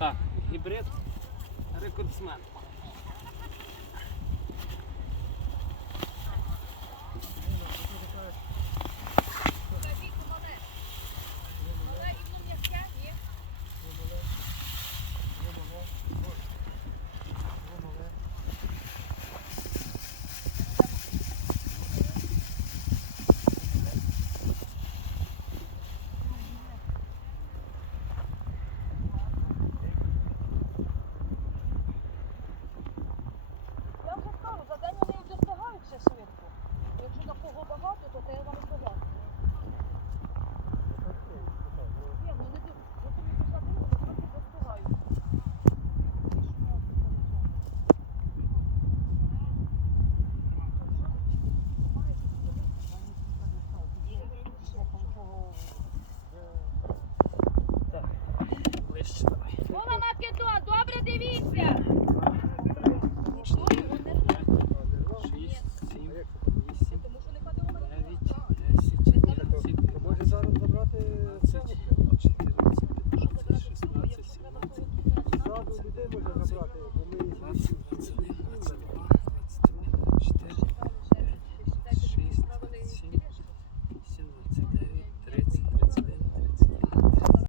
Так, гібрид рекордсмен. авто, добре дивіться. Може зараз забрати це? 14, 15, 16, 17. Зразу людей можна забрати, бо ми